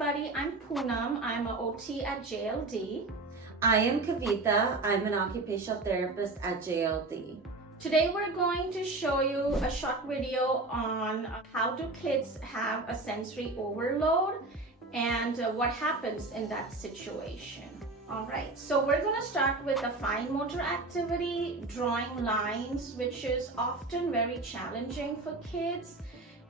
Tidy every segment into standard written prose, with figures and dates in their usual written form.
everybody, I'm Poonam. I'm an OT at JLD. I am Kavita. I'm an occupational therapist at JLD. Today we're going to show you a short video on how do kids have a sensory overload and what happens in that situation. Alright, so we're going to start with a fine motor activity, drawing lines, which is often very challenging for kids,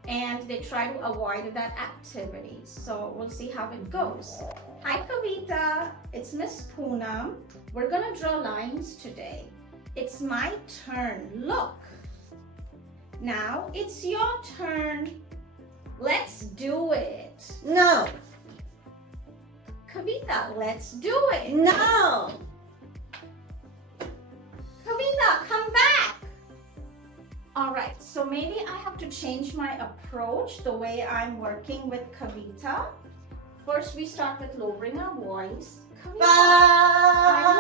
and they try to avoid that activity. So we'll see how it goes. Hi Kavita, it's Miss Poonam. We're going to draw lines today. It's my turn. Look. Now it's your turn. Let's do it. No. Kavita, let's do it. No. Kavita, come back. All right, so maybe I have to change my approach, the way I'm working with Kavita. First, we start with lowering our voice. Kavita, are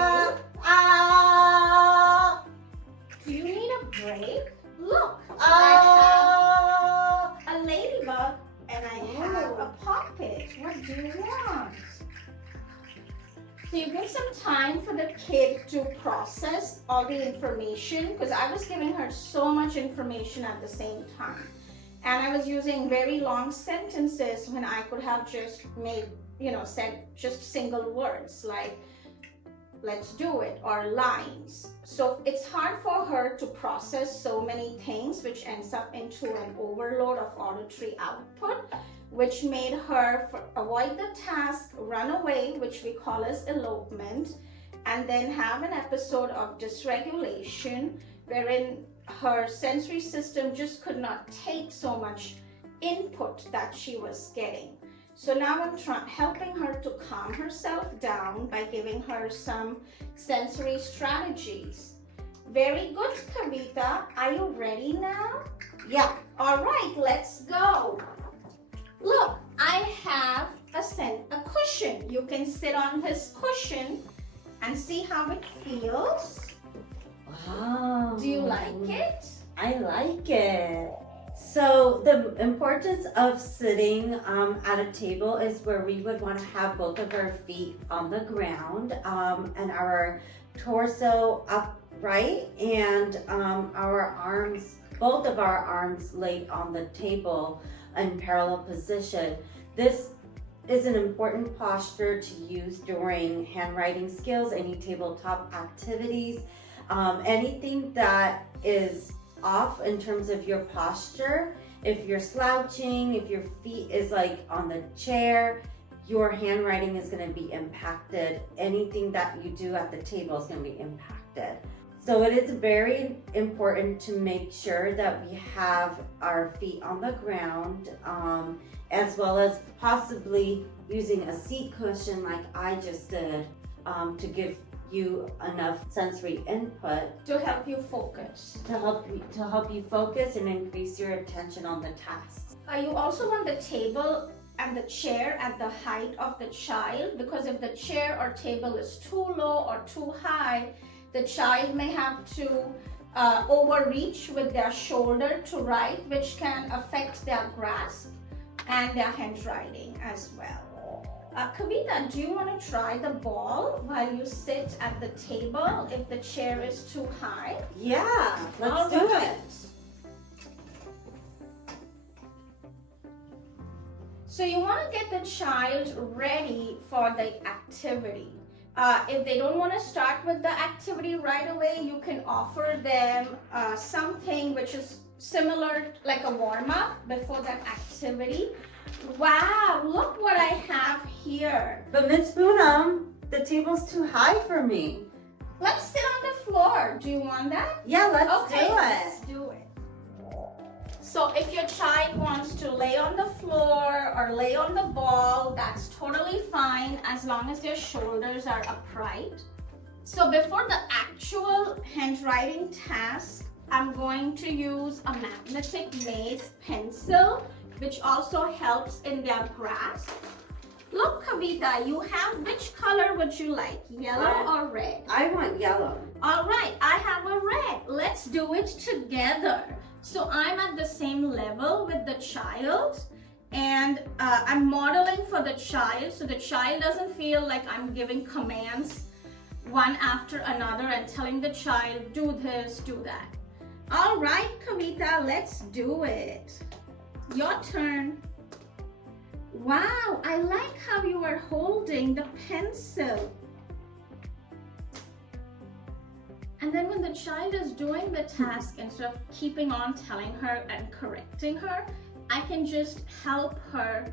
you okay? Do you need a break? Look, I have a ladybug and I have a poppet. What do you want? So you give some time for the kid to process all the information, because I was giving her so much information at the same time. And I was using very long sentences when I could have just made, said just single words like, let's do it, or lines. So it's hard for her to process so many things, which ends up into an overload of auditory output, which made her avoid the task, run away, which we call as elopement, and then have an episode of dysregulation, wherein her sensory system just could not take so much input that she was getting. So now I'm helping her to calm herself down by giving her some sensory strategies. Very good, Kavita. Are you ready now? Yeah. All right, let's go. Look, I have a cushion. You can sit on this cushion and see how it feels. Wow. Do you like it? I like it. So the importance of sitting at a table is where we would want to have both of our feet on the ground and our torso upright and our arms, both of our arms laid on the table in parallel position. This is an important posture to use during handwriting skills, any tabletop activities, anything that is off in terms of your posture. If you're slouching, if your feet is like on the chair, your handwriting is going to be impacted. Anything that you do at the table is going to be impacted. So it is very important to make sure that we have our feet on the ground, as well as possibly using a seat cushion like I just did to give you enough sensory input To help you focus. to help you focus and increase your attention on the tasks. You also want the table and the chair at the height of the child, because if the chair or table is too low or too high, the child may have to overreach with their shoulder to write, which can affect their grasp and their handwriting as well. Kavita, do you want to try the ball while you sit at the table if the chair is too high? Yeah, let's do it. So you want to get the child ready for the activity. If they don't want to start with the activity right away, you can offer them something which is similar, like a warm-up before that activity. Wow, look what I have here. But Miss Poonam, the table's too high for me. Let's sit on the floor. Do you want that? Yeah, let's Okay, do let's it. do it. So if your child wants to lay on the floor or lay on the ball, that's totally fine as long as their shoulders are upright. So before the actual handwriting task, I'm going to use a magnetic maze pencil, which also helps in their grasp. Look, Kavita, you have, which color would you like, yellow or red? I want yellow. All right, I have a red. Let's do it together. So I'm at the same level with the child And I'm modeling for the child so the child doesn't feel like I'm giving commands one after another and telling the child, do this, do that. All right, Kavita, let's do it. Your turn. Wow, I like how you are holding the pencil. And then when the child is doing the task, instead of keeping on telling her and correcting her, I can just help her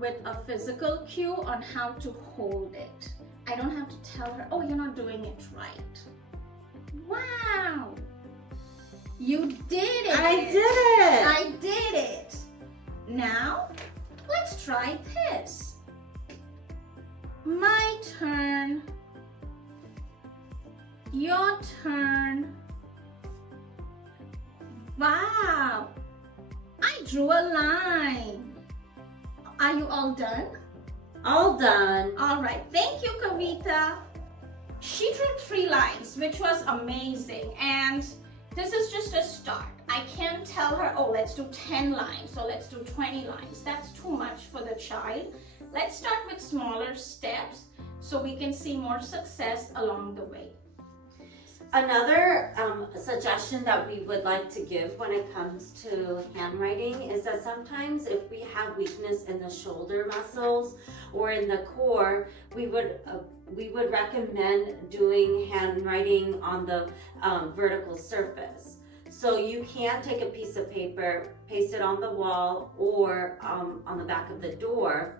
with a physical cue on how to hold it. I don't have to tell her, oh, you're not doing it right. Wow. You did it. I did it. I did it. Now, let's try this. My turn. Your turn. Wow. I drew a line. Are you all done? All done. All right. Thank you, Kavita. She drew 3 lines, which was amazing. And this is just a start. I can't tell her, oh, let's do 10 lines, so let's do 20 lines. That's too much for the child. Let's start with smaller steps so we can see more success along the way. Another suggestion that we would like to give when it comes to handwriting is that sometimes if we have weakness in the shoulder muscles or in the core, we would recommend doing handwriting on the vertical surface. So you can take a piece of paper, paste it on the wall or on the back of the door.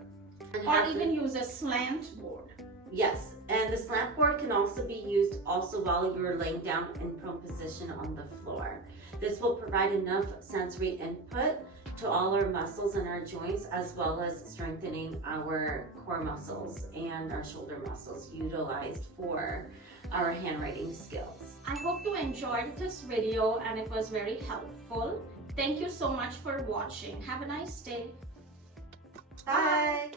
Or even use a slant board. Yes, and the slant board can also be used also while you're laying down in prone position on the floor. This will provide enough sensory input to all our muscles and our joints, as well as strengthening our core muscles and our shoulder muscles utilized for our handwriting skills. I hope you enjoyed this video and it was very helpful. Thank you so much for watching. Have a nice day. Bye.